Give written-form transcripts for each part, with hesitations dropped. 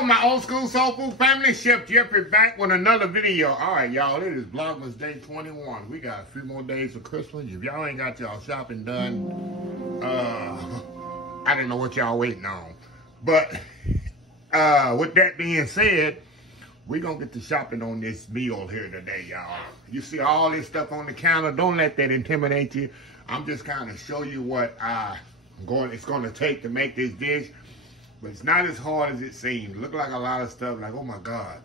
Hello, my old school soul food family. Chef Jeffrey back with another video. All right, y'all, it is Vlogmas day 21. We got a few more days of Christmas. If y'all ain't got y'all shopping done, I didn't know what y'all waiting on. But with that being said, we're going to get to shopping on this meal here today, y'all. You see all this stuff on the counter. Don't let that intimidate you. I'm just kind of show you what it's going to take to make this dish. But it's not as hard as it seems. Look like a lot of stuff like, oh my God,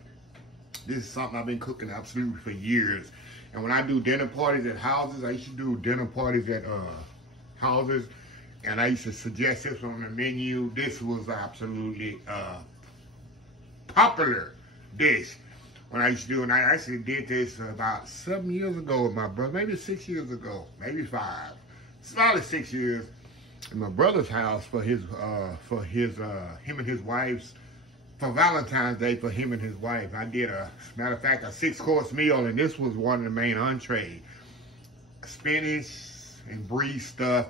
this is something I've been cooking absolutely for years. And when I do dinner parties at houses, I used to do dinner parties at houses, and I used to suggest this on the menu. This was absolutely popular dish when I used to do, and I actually did this about 7 years ago with my brother, maybe 6 years ago, maybe 5. It's probably 6 years. In my brother's house for him and his wife's, for Valentine's Day for him and his wife. I did matter of fact, a 6-course meal, and this was one of the main entrees. Spinach and BRIE stuff,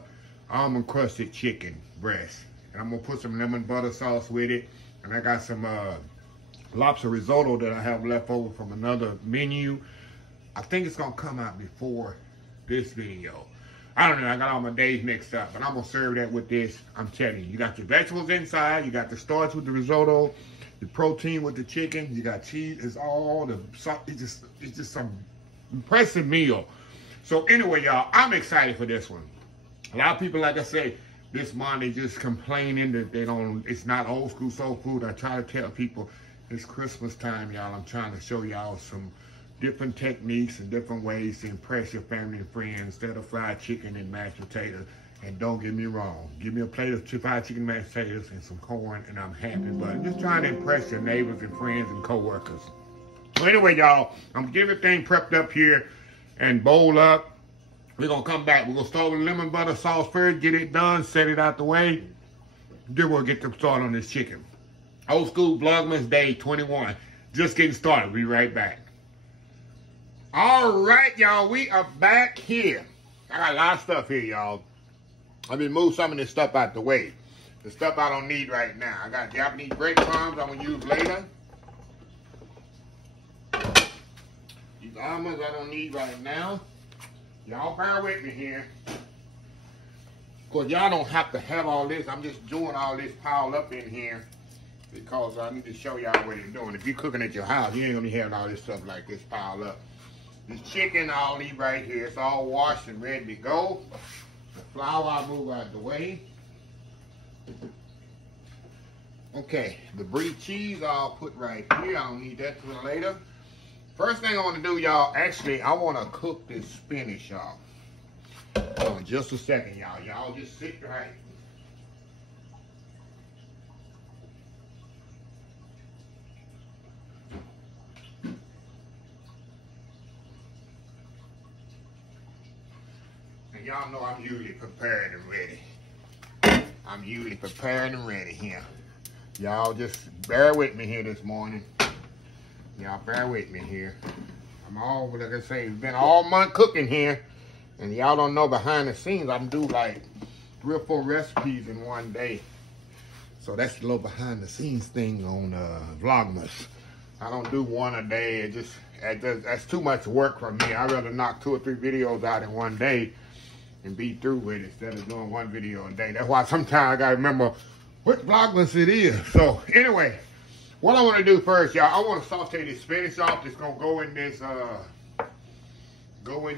almond crusted chicken breast. And I'm gonna put some lemon butter sauce with it. And I got some lobster risotto that I have left over from another menu. I think it's gonna come out before this video. I don't know, I got all my days mixed up, but I'm gonna serve that with this. I'm telling you, you got your vegetables inside, you got the starch with the risotto, the protein with the chicken, you got cheese, it's just some impressive meal. So anyway, y'all, I'm excited for this one. A lot of people, like I say, this morning just complaining that it's not old school soul food. I try to tell people it's Christmas time, y'all. I'm trying to show y'all some different techniques and different ways to impress your family and friends instead of fried chicken and mashed potatoes. And don't get me wrong, give me a plate of fried chicken, mashed potatoes, and some corn, and I'm happy. But I'm just trying to impress your neighbors and friends and co-workers. So anyway, y'all, I'm gonna get everything prepped up here and bowl up. We're gonna come back. We're gonna start with lemon butter sauce first, get it done, set it out the way. Then we'll get to start on this chicken. Old school Vlogmas day 21. Just getting started. Be right back. All right, y'all, we are back here. I got a lot of stuff here, y'all. Let me move some of this stuff out the way. The stuff I don't need right now. I got Japanese breadcrumbs I'm going to use later. These almonds I don't need right now. Y'all bear with me here. Of course, y'all don't have to have all this. I'm just doing all this piled up in here because I need to show y'all what you're doing. If you're cooking at your house, you ain't going to be having all this stuff like this piled up. This chicken I'll leave right here. It's all washed and ready to go. The flour I'll move out of the way. Okay, the BRIE cheese I'll put right here. I don't need that till later. First thing I want to do, y'all, actually, I want to cook this spinach, y'all. Hold on just a second, y'all. Y'all just sit right. Y'all know I'm usually prepared and ready. I'm usually prepared and ready here. Y'all just bear with me here this morning. Y'all bear with me here. I'm all, like I say, it's been all month cooking here. And y'all don't know behind the scenes, I can do like 3 or 4 recipes in one day. So that's a little behind the scenes thing on Vlogmas. I don't do one a day. That's too much work for me. I'd rather knock 2 or 3 videos out in one day and be through with it instead of doing 1 video a day. That's why sometimes I gotta remember what Vlogmas it is. So anyway, what I want to do first, y'all, I want to saute this spinach off. It's gonna go in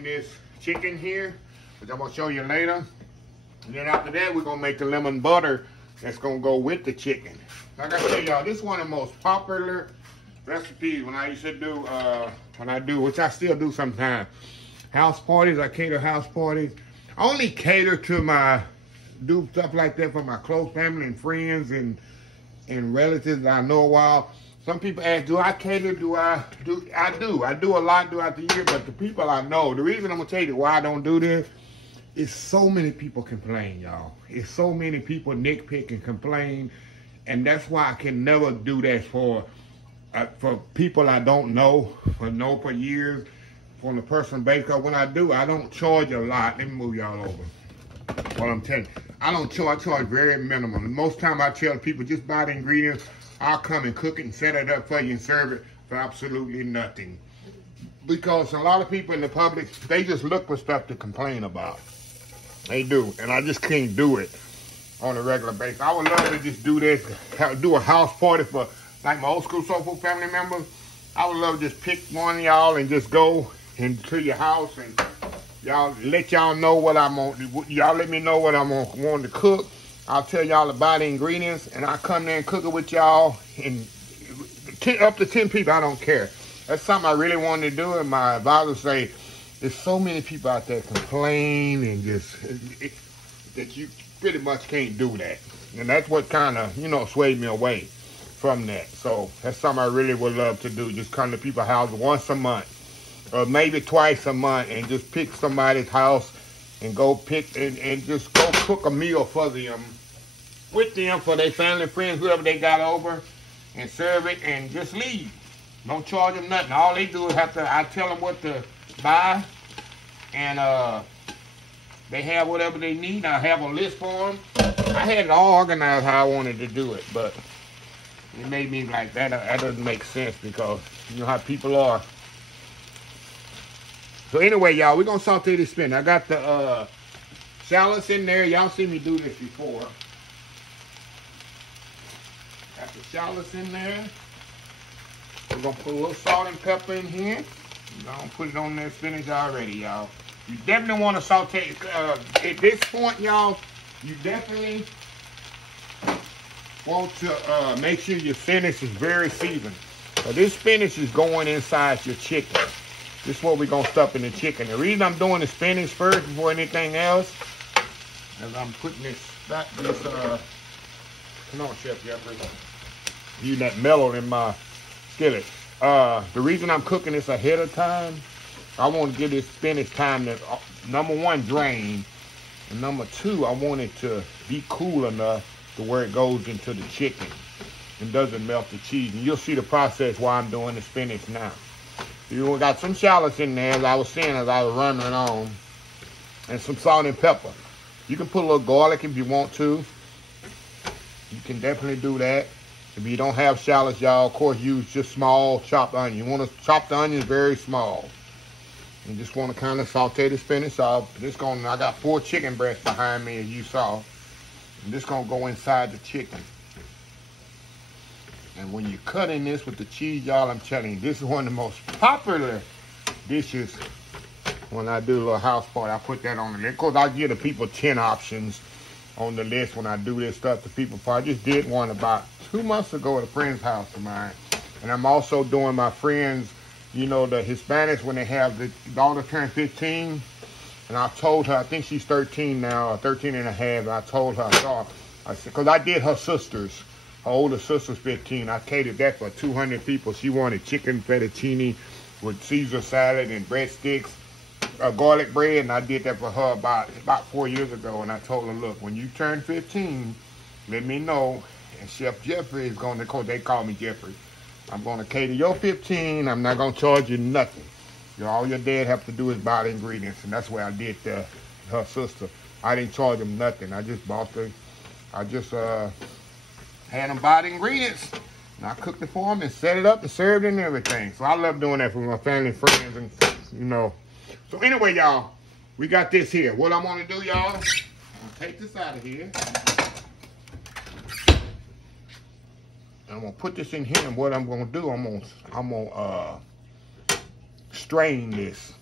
this chicken here, which I'm gonna show you later. And then after that, we're gonna make the lemon butter that's gonna go with the chicken. Like I said, y'all, this is one of the most popular recipes when I used to do, which I still do sometimes, house parties. I cater house parties. I only cater to do stuff like that for my close family and friends and relatives that I know a while. Some people ask, do I cater? I do. I do a lot throughout the year, but the people I know, the reason I'm gonna tell you why I don't do this is so many people complain, y'all. It's so many people nitpick and complain, and that's why I can never do that for people I don't know for years. On a personal basis, because when I do, I don't charge a lot. Let me move y'all over. Well, I'm telling you, I don't charge. I charge very minimal. Most time I tell people just buy the ingredients. I'll come and cook it and set it up for you and serve it for absolutely nothing. Because a lot of people in the public, they just look for stuff to complain about. They do, and I just can't do it on a regular basis. I would love to just do this, do a house party for like my old school soul food family members. I would love to just pick one of y'all and just go into your house and y'all let y'all know what I'm on. Y'all let me know what I'm wanting to cook. I'll tell y'all about the ingredients, and I'll come there and cook it with y'all. And up to 10 people, I don't care. That's something I really wanted to do, and my advisor say, there's so many people out there complain and just, that you pretty much can't do that. And that's what kind of, you know, swayed me away from that. So that's something I really would love to do. Just come to people's house once a month, or maybe twice a month, and just pick somebody's house and go pick and just go cook a meal for them, with them, for their family, friends, whoever they got over, and serve it and just leave. Don't charge them nothing. All they do is I tell them what to buy, and they have whatever they need. I have a list for them. I had it all organized how I wanted to do it, but it made me like that. That doesn't make sense because you know how people are. So anyway, y'all, we're gonna saute this spinach. I got the shallots in there. Y'all seen me do this before. Got the shallots in there. We're gonna put a little salt and pepper in here. We're gonna put it on there spinach already, y'all. You definitely want to saute at this point, y'all. You definitely want to make sure your spinach is very seasoned. So this spinach is going inside your chicken. This is what we're gonna stuff in the chicken. The reason I'm doing the spinach first before anything else is I'm putting this come on, Chef Jeffrey. Using that mellow in my skillet. The reason I'm cooking this ahead of time, I want to give this spinach time to, number one, drain. And number two, I want it to be cool enough to where it goes into the chicken and doesn't melt the cheese. And you'll see the process why I'm doing the spinach now. You got some shallots in there, as I was saying as I was running it on, and some salt and pepper. You can put a little garlic if you want to. You can definitely do that. If you don't have shallots, y'all, of course, use just small chopped onion. You want to chop the onions very small. You just want to kind of saute the spinach off. I got 4 chicken breasts behind me, as you saw. And this gonna go inside the chicken. And when you're cutting this with the cheese, y'all, I'm telling you, this is one of the most popular dishes when I do a little house party. I put that on the list. Of course, I give the people 10 options on the list when I do this stuff to people. I just did one about 2 months ago at a friend's house of mine. And I'm also doing my friends, you know, the Hispanics, when they have the daughter turn 15. And I told her, I think she's 13 now, or 13 and a half. And I told her, I said, because I did her sister's. Her older sister's 15. I catered that for 200 people. She wanted chicken fettuccine with Caesar salad and breadsticks, garlic bread, and I did that for her about 4 years ago. And I told her, look, when you turn 15, let me know. And Chef Jeffrey is going to, of course, they call me Jeffrey. I'm going to cater your 15. I'm not going to charge you nothing. All your dad have to do is buy the ingredients, and that's where I did her sister. I didn't charge them nothing. I just bought had them buy the ingredients, and I cooked it for them and set it up and served it and everything. So I love doing that for my family and friends, and you know. So anyway, y'all, we got this here. What I'm gonna do, y'all, I'm gonna take this out of here. I'm gonna put this in here, and what I'm gonna do, I'm gonna strain this,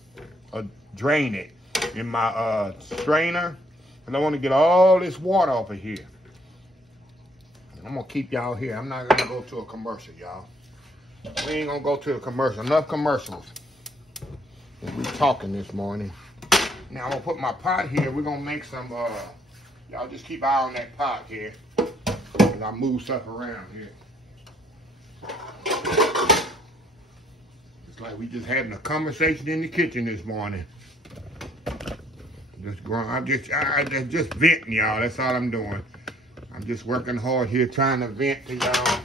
drain it in my strainer, and I want to get all this water off of here. I'm gonna keep y'all here. I'm not gonna go to a commercial, y'all. We ain't gonna go to a commercial. Enough commercials. We talking this morning. Now I'm gonna put my pot here. We're gonna make some. Y'all just keep an eye on that pot here, as I move stuff around here. It's like we just having a conversation in the kitchen this morning. I'm just venting, y'all. That's all I'm doing. I'm just working hard here trying to vent to y'all.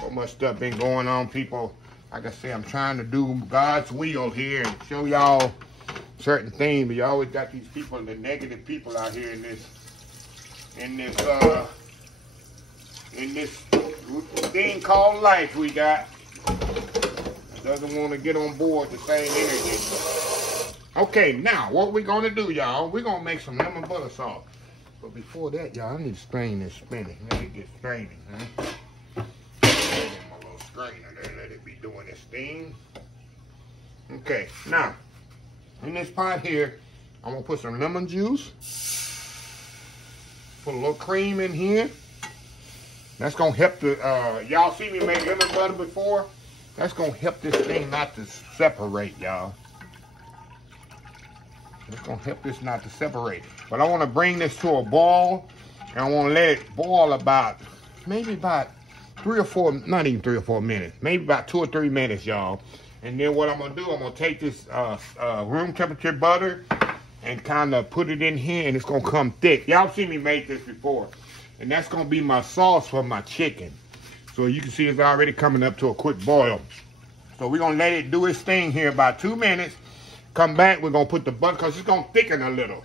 So much stuff been going on, people. Like I said, I'm trying to do God's will here and show y'all certain things, but you always got these people, the negative people out here in this thing called life we got. Doesn't want to get on board the same energy. Okay, now what we're gonna do, y'all? We're gonna make some lemon butter sauce. But before that, y'all, I need to strain this spinach. Let it get straining, huh? My little strainer there, let it be doing this thing. Okay, now in this pot here, I'm gonna put some lemon juice. Put a little cream in here. That's gonna help the, y'all see me make lemon butter before? That's gonna help this thing not to separate, y'all. It's gonna help this not to separate. But I wanna bring this to a boil, and I wanna let it boil about, maybe about 3 or 4, not even 3 or 4 minutes, maybe about 2 or 3 minutes, y'all. And then what I'm gonna do, I'm gonna take this room temperature butter and kind of put it in here, and it's gonna come thick. Y'all seen me make this before. And that's gonna be my sauce for my chicken. So you can see it's already coming up to a quick boil. So we're gonna let it do its thing here about 2 minutes. Come back, we're gonna put the butter, cause it's gonna thicken a little.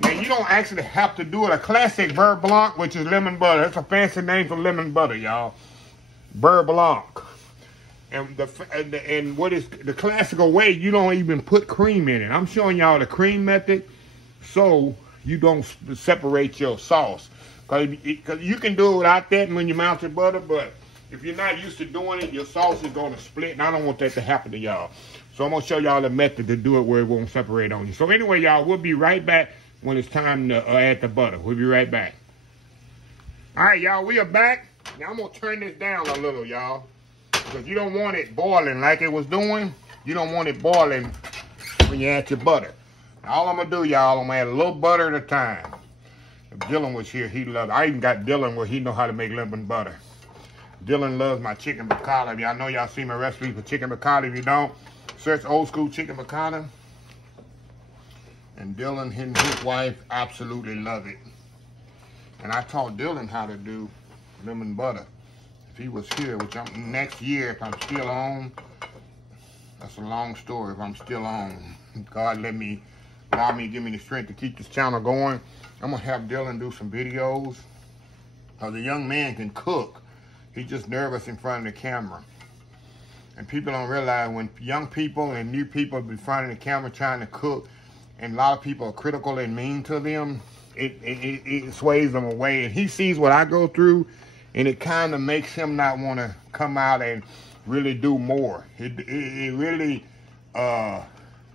Now you don't actually have to do it. A classic beurre blanc, which is lemon butter. That's a fancy name for lemon butter, y'all. Beurre blanc. And what is the classical way, you don't even put cream in it. I'm showing y'all the cream method so you don't separate your sauce. Cause you can do it without that when you melt your butter, but if you're not used to doing it, your sauce is gonna split, and I don't want that to happen to y'all. So I'm gonna show y'all the method to do it where it won't separate on you. So anyway, y'all, we'll be right back when it's time to add the butter. We'll be right back. All right, y'all, we are back. Now I'm gonna turn this down a little, y'all, because you don't want it boiling like it was doing. You don't want it boiling when you add your butter. Now, all I'm gonna do, y'all, I'm gonna add a little butter at a time. If Dylan was here, he'd love it. I even got Dylan where he know how to make lemon butter. Dylan loves my chicken piccata. Y'all know y'all see my recipe for chicken piccata. If you don't, search old school chicken piccata. And Dylan and his wife absolutely love it. And I taught Dylan how to do lemon butter. If he was here, which I'm next year, if I'm still on, that's a long story. If I'm still on, God allow me, give me the strength to keep this channel going. I'm gonna have Dylan do some videos. Cause a young man can cook. He's just nervous in front of the camera. And people don't realize when young people and new people in front of the camera trying to cook, and a lot of people are critical and mean to them, it sways them away. And he sees what I go through, and it kind of makes him not want to come out and really do more. It really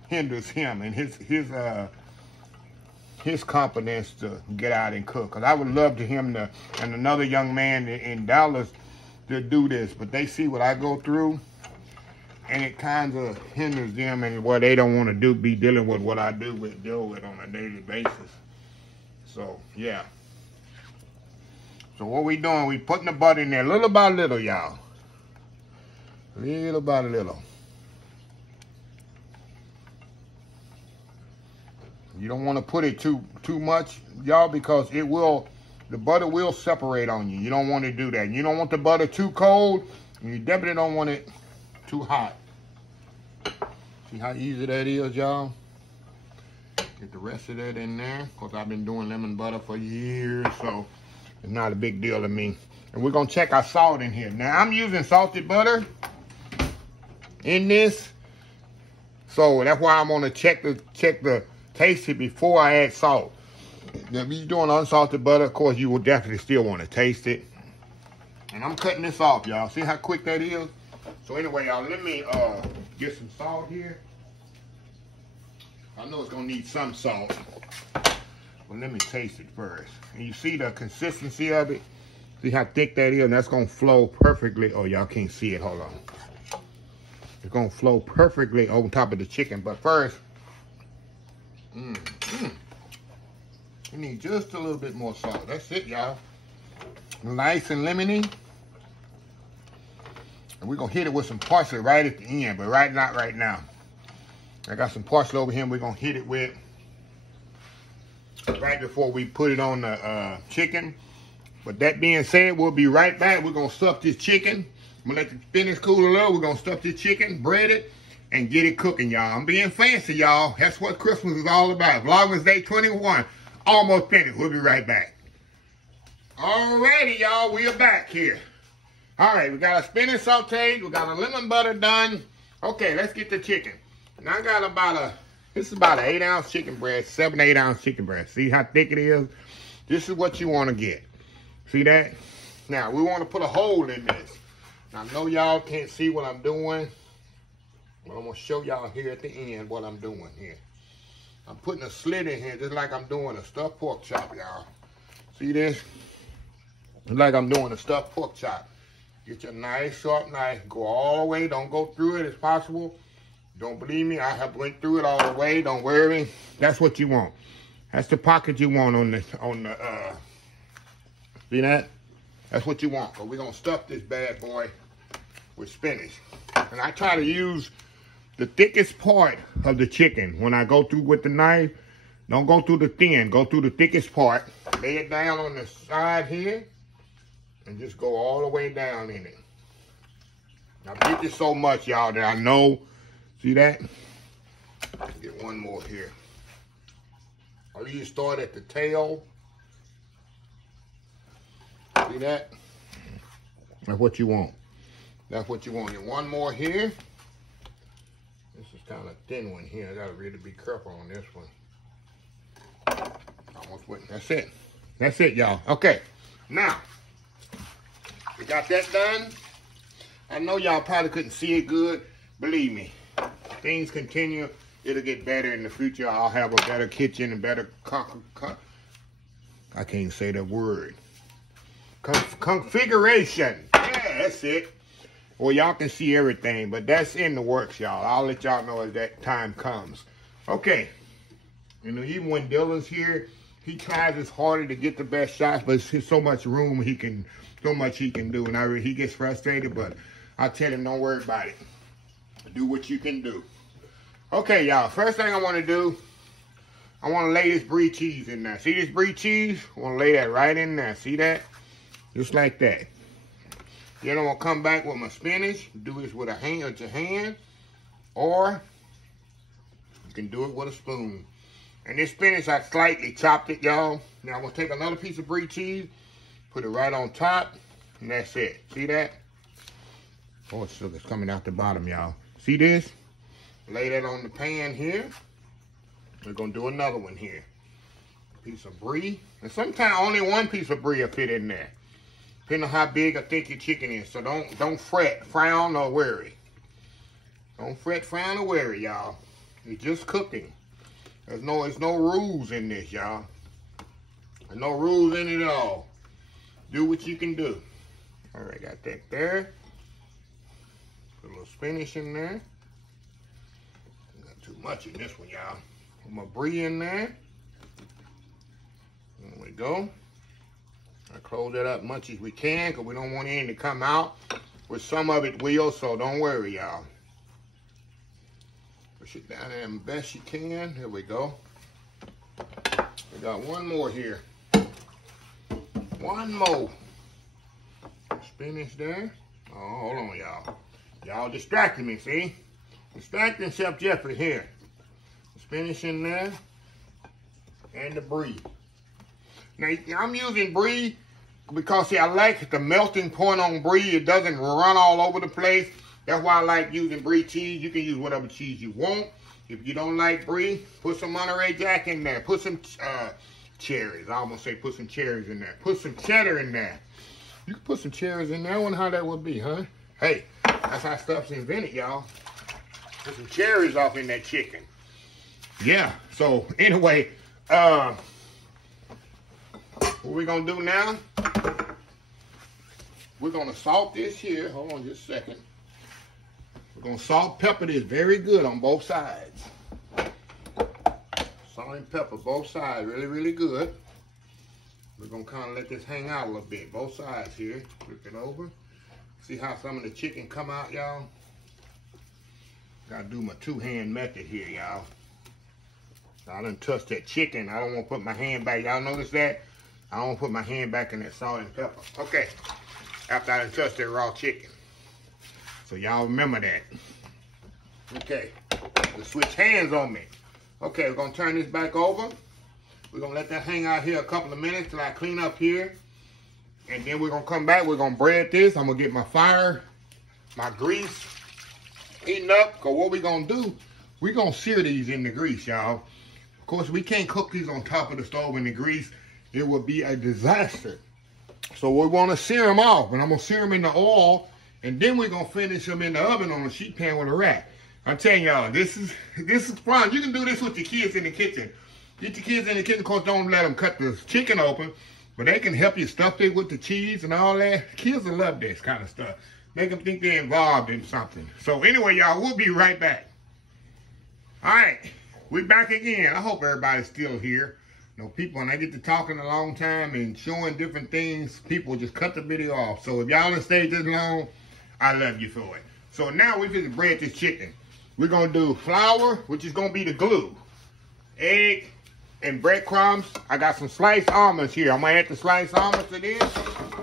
hinders him and his confidence to get out and cook. Cause I would love to him to, and another young man in Dallas to do this, but they see what I go through, and it kind of hinders them, and what they don't want to do, be dealing with what I deal with on a daily basis. So yeah. So what we doing? We putting the butter in there little by little, y'all. Little by little. You don't want to put it too much, y'all, because it will, the butter will separate on you. You don't want to do that. You don't want the butter too cold, and you definitely don't want it too hot. See how easy that is, y'all? Get the rest of that in there, because I've been doing lemon butter for years, so it's not a big deal to me. And we're going to check our salt in here. Now, I'm using salted butter in this, so that's why I'm going to check the taste it before I add salt. Now, if you're doing unsalted butter, of course, you will definitely still want to taste it. And I'm cutting this off, y'all. See how quick that is? So anyway, y'all, let me get some salt here. I know it's going to need some salt, but let me taste it first. And you see the consistency of it? See how thick that is? And that's going to flow perfectly. Oh, y'all can't see it. Hold on. It's going to flow perfectly on top of the chicken. But first, you need just a little bit more salt. That's it, y'all. Nice and lemony. And we're going to hit it with some parsley right at the end, but not right now. I got some parsley over here we're going to hit it with right before we put it on the chicken. But that being said, we'll be right back. We're going to stuff this chicken. I'm going to let the spinach cool a little. We're going to stuff this chicken, bread it, and get it cooking, y'all. I'm being fancy, y'all. That's what Christmas is all about. Vlogmas Day 21. Almost finished. We'll be right back. Alrighty, y'all. We are back here. All right, we got a spinach sauteed. We got a lemon butter done. Okay, let's get the chicken. Now I got about this is about an 8-ounce chicken breast, 7 to 8 ounce chicken breast. See how thick it is? This is what you want to get. See that? Now, we want to put a hole in this. Now, I know y'all can't see what I'm doing, but I'm going to show y'all here at the end what I'm doing here. I'm putting a slit in here just like I'm doing a stuffed pork chop, y'all. See this? Just like I'm doing a stuffed pork chop. Get your nice, sharp knife. Go all the way. Don't go through it if possible. Don't believe me, I have went through it all the way. Don't worry. That's what you want. That's the pocket you want on the see that? That's what you want. So we're gonna stuff this bad boy with spinach. And I try to use the thickest part of the chicken when I go through with the knife. Don't go through the thin, go through the thickest part. Lay it down on the side here and just go all the way down in it. I did this so much, y'all, that I know. See that? Get one more here. I'll usually start at the tail. See that? That's what you want. That's what you want. Get one more here. This is kind of a thin one here. I gotta really be careful on this one. Almost went. That's it. That's it, y'all. Okay. Now, we got that done. I know y'all probably couldn't see it good. Believe me. Things continue, it'll get better in the future. I'll have a better kitchen and better I can't say that word. Configuration. Yeah, that's it. Well, y'all can see everything, but that's in the works, y'all. I'll let y'all know as that time comes. Okay. You know, even when Dylan's here, he tries his harder to get the best shots, but there's so much room so much he can do. And he gets frustrated, but I tell him, don't worry about it. Do what you can do. Okay, y'all. First thing I want to do, I want to lay this brie cheese in there. See this brie cheese? I want to lay that right in there. See that? Just like that. Then I'm going to come back with my spinach. Do this with your hand. Or you can do it with a spoon. And this spinach, I slightly chopped it, y'all. Now I'm going to take another piece of brie cheese, put it right on top, and that's it. See that? Oh, sugar's coming out the bottom, y'all. See this? Lay that on the pan here. We're going to do another one here. Piece of brie. And sometimes only one piece of brie will fit in there. Depending on how big or thick your chicken is. So don't fret, frown, or worry. Don't fret, frown, or worry, y'all. It's just cooking. There's no rules in this, y'all. There's no rules in it at all. Do what you can do. All right, got that there. Put a little spinach in there. Not too much in this one, y'all. Put my brie in there. There we go. I close that up much as we can because we don't want any to come out. With some of it will, so don't worry, y'all. Push it down there as best you can. Here we go. We got one more here. One more. Spinach there. Oh, hold on, y'all. Y'all distracting me, see? Distracting Chef Jeffrey here. Spinach in there. And the brie. Now, I'm using brie because, see, I like the melting point on brie. It doesn't run all over the place. That's why I like using brie cheese. You can use whatever cheese you want. If you don't like brie, put some Monterey Jack in there. Put some cherries. I almost say put some cherries in there. Put some cheddar in there. You can put some cherries in there. I wonder how that would be, huh? Hey, that's how stuff's invented, y'all. Put some cherries off in that chicken. Yeah, so anyway, what we're going to do now, we're going to salt this here. Hold on just a second. We're going to salt, pepper this very good on both sides. Salt and pepper both sides, really, really good. We're going to kind of let this hang out a little bit, both sides here. Flip it over. See how some of the chicken come out, y'all? Got to do my two-hand method here, y'all. I done touched that chicken. I don't want to put my hand back. Y'all notice that? I don't want to put my hand back in that salt and pepper. Okay. After I done touched that raw chicken. So y'all remember that. Okay, switch hands on me. Okay, we're gonna turn this back over. We're gonna let that hang out here a couple of minutes till I clean up here. And then we're gonna come back, we're gonna bread this. I'm gonna get my grease heating up. Cause what we're gonna do, we're gonna sear these in the grease, y'all. Of course, we can't cook these on top of the stove in the grease. It would be a disaster. So we wanna sear them off. And I'm gonna sear them in the oil. And then we're gonna finish them in the oven on a sheet pan with a rack. I'm telling y'all, this is fun. You can do this with your kids in the kitchen. Get your kids in the kitchen, of course, don't let them cut the chicken open, but they can help you stuff it with the cheese and all that. Kids will love this kind of stuff. Make them think they're involved in something. So anyway, y'all, we'll be right back. All right, we're back again. I hope everybody's still here. You know, people, when I get to talking a long time and showing different things, people just cut the video off. So if y'all done stayed this long, I love you for it. So now we're going to bread this chicken. We're going to do flour, which is going to be the glue, egg, and breadcrumbs. I got some sliced almonds here. I'm going to add the sliced almonds to this.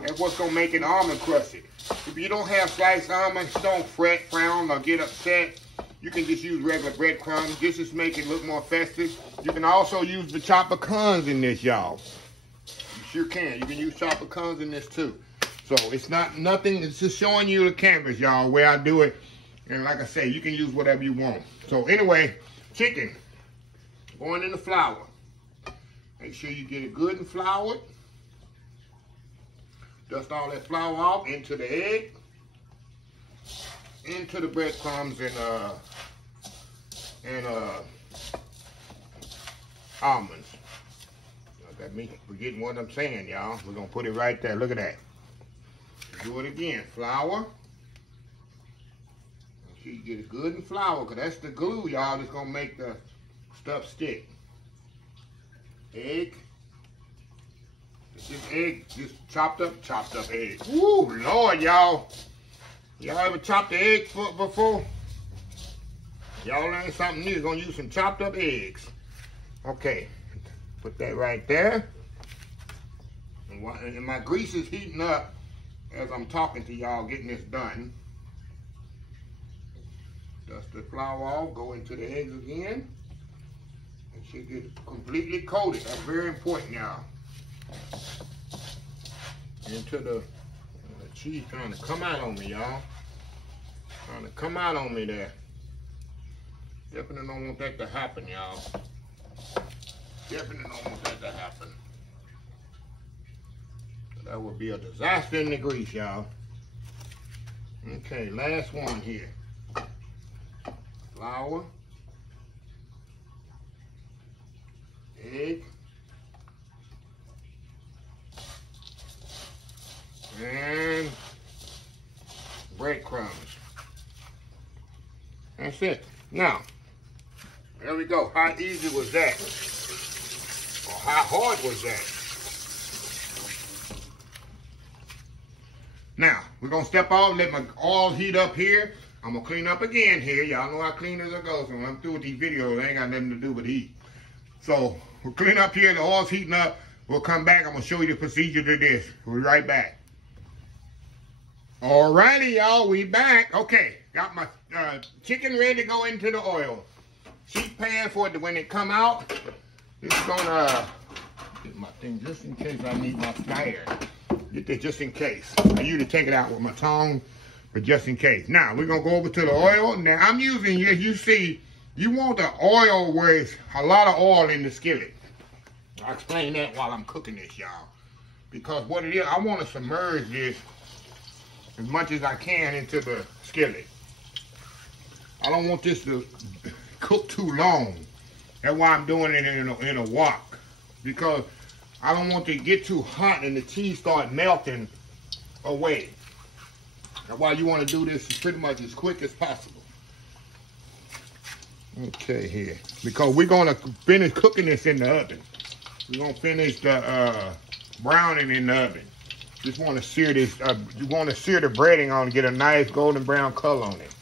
That's what's going to make it almond crusted. If you don't have sliced almonds, don't fret, frown, or get upset. You can just use regular breadcrumbs. This just make it look more festive. You can also use the chopped pecans in this, y'all. You sure can. You can use chopped pecans in this too. So it's not nothing. It's just showing you the canvas, y'all, where I do it. And like I say, you can use whatever you want. So anyway, chicken going in the flour. Make sure you get it good and floured. Dust all that flour off into the egg, into the breadcrumbs and almonds. Got me forgetting what I'm saying, y'all. We're gonna put it right there. Look at that. Do it again. Flour. Make sure you get it good and flour, because that's the glue, y'all, that's gonna make the stuff stick. Egg. This egg, just chopped up egg. Woo, Lord, y'all. Y'all ever chopped the egg before? Y'all learned something new. Gonna use some chopped up eggs. Okay, put that right there. And my grease is heating up as I'm talking to y'all, getting this done. Dust the flour off, go into the eggs again. It should get completely coated. That's very important, y'all. Into the cheese trying to come out on me, y'all. Trying to come out on me there. Definitely don't want that to happen, y'all. Definitely don't want that to happen. That would be a disaster in the grease, y'all. Okay, last one here. Flour. Egg. And breadcrumbs. That's it. Now, there we go. How easy was that? Or how hard was that? Now, we're going to step off, let my oil heat up here. I'm going to clean up again here. Y'all know how clean as I go. So when I'm through with these videos, I ain't got nothing to do but eat. So, we'll clean up here. The oil's heating up. We'll come back. I'm going to show you the procedure to this. We'll be right back. Alrighty, y'all, we back. Okay, got my chicken ready to go into the oil. Sheet pan for it when it come out. This is gonna get my thing just in case I need my fire. Get this just in case. I usually take it out with my tongue, but just in case. Now we're gonna go over to the oil. Now I'm using, as you see, you want the oil where it's a lot of oil in the skillet. I'll explain that while I'm cooking this, y'all. Because what it is, I want to submerge this as much as I can into the skillet. I don't want this to cook too long. That's why I'm doing it in a wok. Because I don't want it to get too hot and the cheese start melting away. That's why you want to do this pretty much as quick as possible. Okay, here. Because we're going to finish cooking this in the oven. We're going to finish the browning in the oven. Just want to sear this, you want to sear the breading on to get a nice golden brown color on it.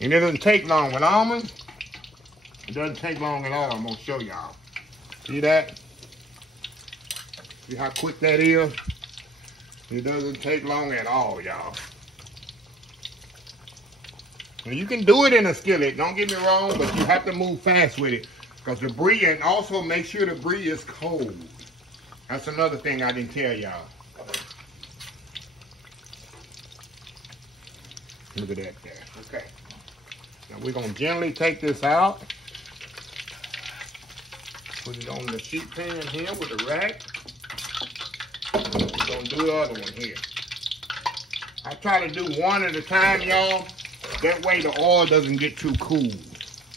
And it doesn't take long. With almonds, it doesn't take long at all. I'm going to show y'all. See that? See how quick that is? It doesn't take long at all, y'all. And you can do it in a skillet, don't get me wrong, but you have to move fast with it. Because the BRIE, and also make sure the BRIE is cold. That's another thing I didn't tell y'all. Look at that there. Okay. Now we're going to gently take this out. Put it on the sheet pan here with the rack. We're going to do the other one here. I try to do one at a time, y'all. That way the oil doesn't get too cool.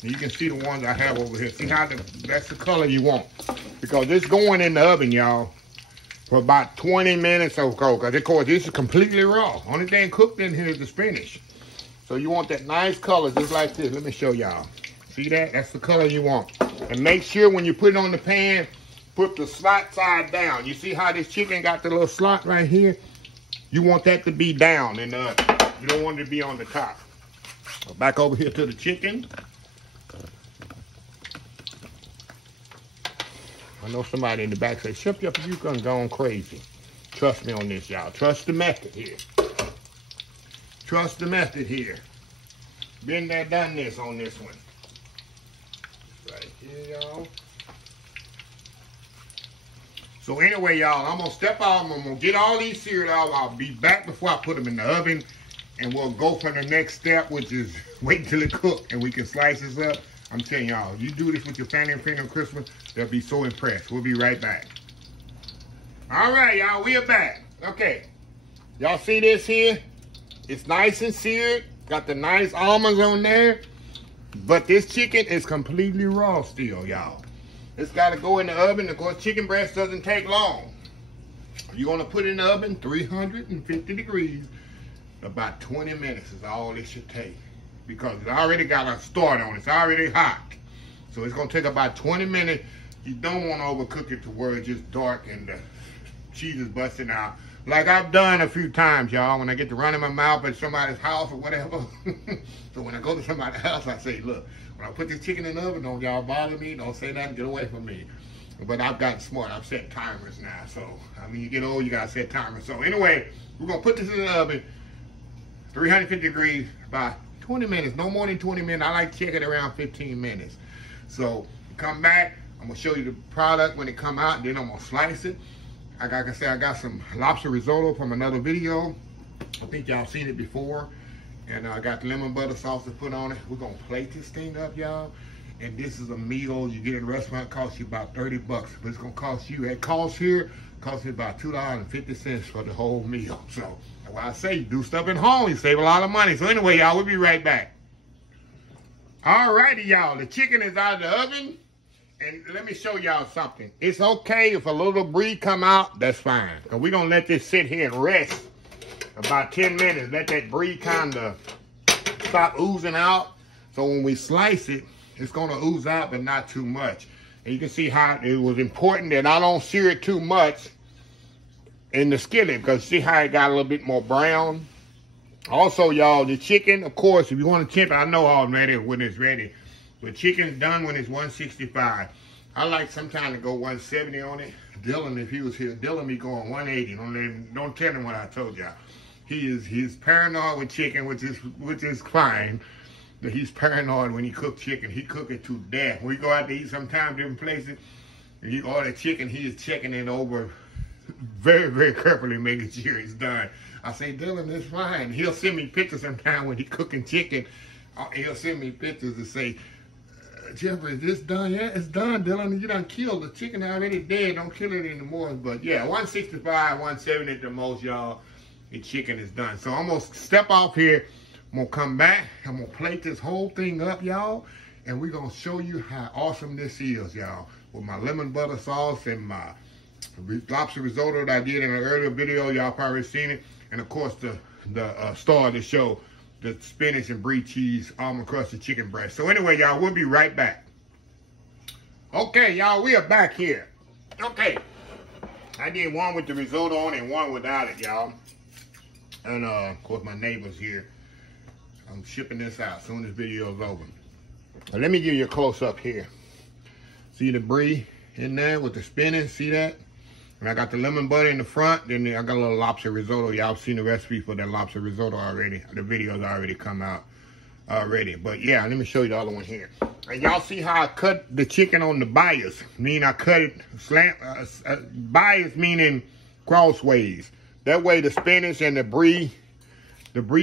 You can see the ones I have over here. See how that's the color you want. Because it's going in the oven, y'all, for about 20 minutes or so. Because, of course, this is completely raw. Only thing cooked in here is the spinach. So you want that nice color just like this. Let me show y'all. See that? That's the color you want. And make sure when you put it on the pan, put the slot side down. You see how this chicken got the little slot right here? You want that to be down in the oven. You don't want it to be on the top. So back over here to the chicken. I know somebody in the back say, Chef, you gonna go on crazy. Trust me on this, y'all. Trust the method here. Trust the method here. Been there, done this on this one. Right here, y'all. So anyway, y'all, I'm gonna step out. I'm gonna get all these seared out. I'll be back before I put them in the oven. And we'll go for the next step, which is wait till it cooks and we can slice this up. I'm telling y'all, you do this with your family and friends on Christmas, they'll be so impressed. We'll be right back. All right, y'all, we are back. Okay, y'all see this here? It's nice and seared. Got the nice almonds on there. But this chicken is completely raw still, y'all. It's got to go in the oven. Of course, chicken breast doesn't take long. You're going to put it in the oven, 350 degrees. About 20 minutes is all it should take. Because it already got a start on it. It's already hot. So it's going to take about 20 minutes. You don't want to overcook it to where it's just dark and the cheese is busting out. Like I've done a few times, y'all, when I get to running my mouth at somebody's house or whatever. So when I go to somebody's house, I say, look, when I put this chicken in the oven, don't y'all bother me. Don't say nothing. Get away from me. But I've gotten smart. I've set timers now. So, I mean, you get old, you got to set timers. So anyway, we're going to put this in the oven, 350 degrees, about 20 minutes. No more than 20 minutes. I like to check it around 15 minutes. So come back. I'm going to show you the product when it come out. Then I'm going to slice it. Like I said, I got some lobster risotto from another video. I think y'all seen it before. And I got lemon butter sauce to put on it. We're going to plate this thing up, y'all. And this is a meal you get in a restaurant. It costs you about 30 bucks. But it's going to cost you, it costs here, costs you about $2.50 for the whole meal. So, that's why I say, do stuff at home. You save a lot of money. So anyway, y'all, we'll be right back. Alrighty, y'all. The chicken is out of the oven. And let me show y'all something. It's okay if a little BRIE come out, that's fine. Because we're going to let this sit here and rest about 10 minutes. Let that BRIE kind of stop oozing out. So when we slice it, it's going to ooze out, but not too much. And you can see how it was important that I don't sear it too much in the skillet. Because see how it got a little bit more brown. Also, y'all, the chicken, of course, if you want to temp it, I know already when it's ready. But chicken's done when it's 165. I like sometimes to go 170 on it. Dylan, if he was here, Dylan be going 180. Don't tell him what I told y'all. He's paranoid with chicken, which is fine. But he's paranoid when he cook chicken. He cook it to death. When we go out to eat sometimes different places, and you order chicken, he is checking it over very, very carefully, making sure it's done. I say, Dylan, it's fine. He'll send me pictures sometimes when he's cooking chicken. He'll send me pictures and say, Jeffrey, is this done? Yeah, it's done, Dylan. You done killed the chicken already dead. Don't kill it anymore. But yeah, 165, 170 at the most, y'all. The chicken is done. So I'm going to step off here. I'm going to come back. I'm going to plate this whole thing up, y'all. And we're going to show you how awesome this is, y'all. With my lemon butter sauce and my lobster risotto that I did in an earlier video. Y'all probably seen it. And of course, the star of the show, the spinach and BRIE cheese almond crusted chicken breast. So anyway, y'all, we'll be right back. Okay, y'all, we are back here. Okay, I did one with the risotto on and one without it, y'all. And of course, my neighbor's here. I'm shipping this out as soon as this video is over. Now, let me give you a close up here. See the BRIE in there with the spinach? See that? And I got the lemon butter in the front. Then I got a little lobster risotto. Y'all seen the recipe for that lobster risotto already. The video's already come out. already. But yeah, let me show you the other one here. And y'all see how I cut the chicken on the bias? I cut it slant, bias meaning crossways. That way the spinach and the brie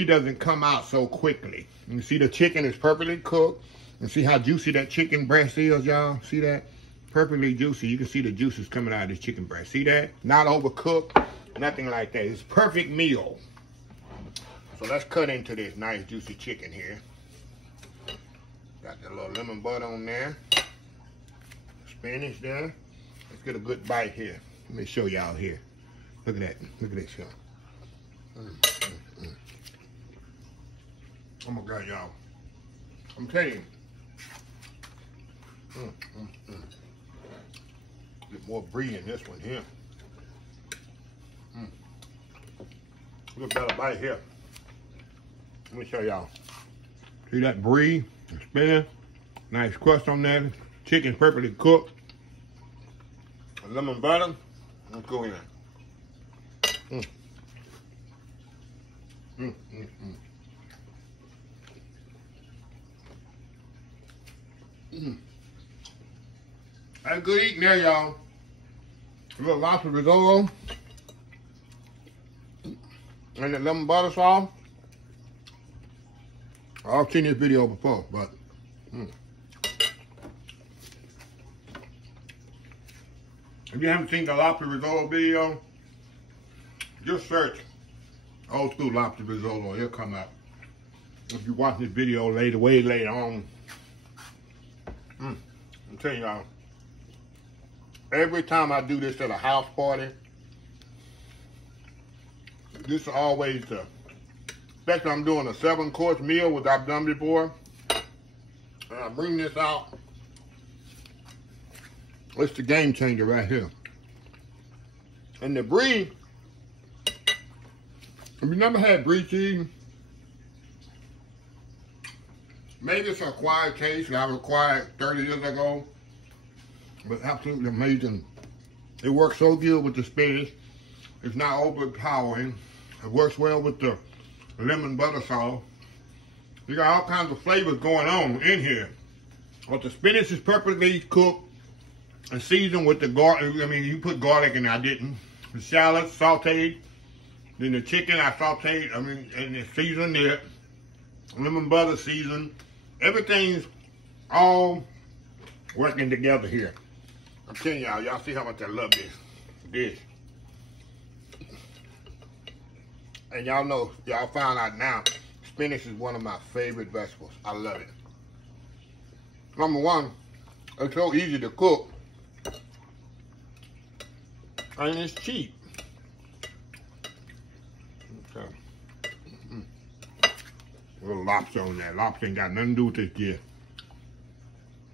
doesn't come out so quickly. You see the chicken is perfectly cooked. And see how juicy that chicken breast is, y'all? See that? Perfectly juicy. You can see the juices coming out of this chicken breast. See that? Not overcooked, nothing like that. It's a perfect meal. So let's cut into this nice juicy chicken here. Got that little lemon butter on there. Spinach there. Let's get a good bite here. Let me show y'all here. Look at that. Look at this, y'all. Oh my God, y'all. I'm telling you. Get more brie in this one here. Look at that bite here. Let me show y'all. See that brie, the spinach, nice crust on that. Chicken's perfectly cooked. Lemon butter. Let's go in. That's good eating there, y'all. A little lobster risotto. And the lemon butter sauce. I've seen this video before, but if you haven't seen the lobster risotto video, just search old school lobster risotto. It'll come up. If you watch this video way later on, I'm telling y'all, every time I do this at a house party, this is always the, especially I'm doing a 7-course meal, which I've done before, and I bring this out, it's the game changer right here. And the brie, if you never had brie cheese, maybe it's an acquired taste that I acquired 30 years ago, but absolutely amazing. It works so good with the spinach. It's not overpowering. It works well with the lemon butter sauce. You got all kinds of flavors going on in here. But the spinach is perfectly cooked and seasoned with the garlic. I mean, you put garlic in, I didn't. The shallot sauteed. Then the chicken I sauteed, and it's seasoned it. Lemon butter seasoned. Everything's all working together here. I'm telling y'all, y'all see how much I love this dish. And y'all know, y'all found out now, spinach is one of my favorite vegetables. I love it. Number one, it's so easy to cook. And it's cheap. Okay. A little lobster on that. Lobster ain't got nothing to do with this dish.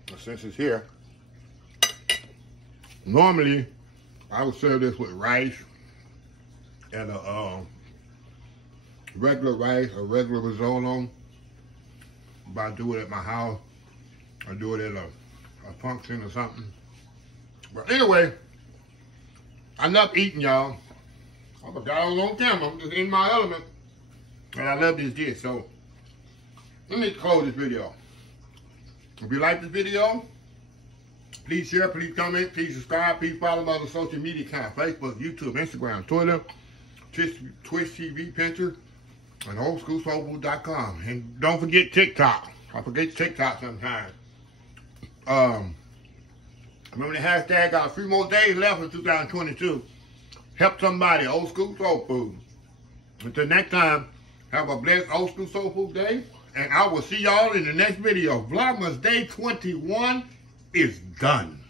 But since it's here, normally I would serve this with rice and a regular rice or regular risotto. But I do it at my house. I do it at a function or something. But anyway, enough eating, y'all. I forgot I was on camera. I'm just in my element. And I love this dish, so let me close this video. If you like this video, please share, please comment, please subscribe, please follow my other social media accounts, Facebook, YouTube, Instagram, Twitter, Twitch TV, Pinterest, and oldschoolsoulfood.com. And don't forget TikTok. I forget TikTok sometimes. Remember the hashtag, got a few more days left in 2022. Help somebody, Old School Soul Food. Until next time, have a blessed Old School Soul Food day. And I will see y'all in the next video. Vlogmas Day 21 is done.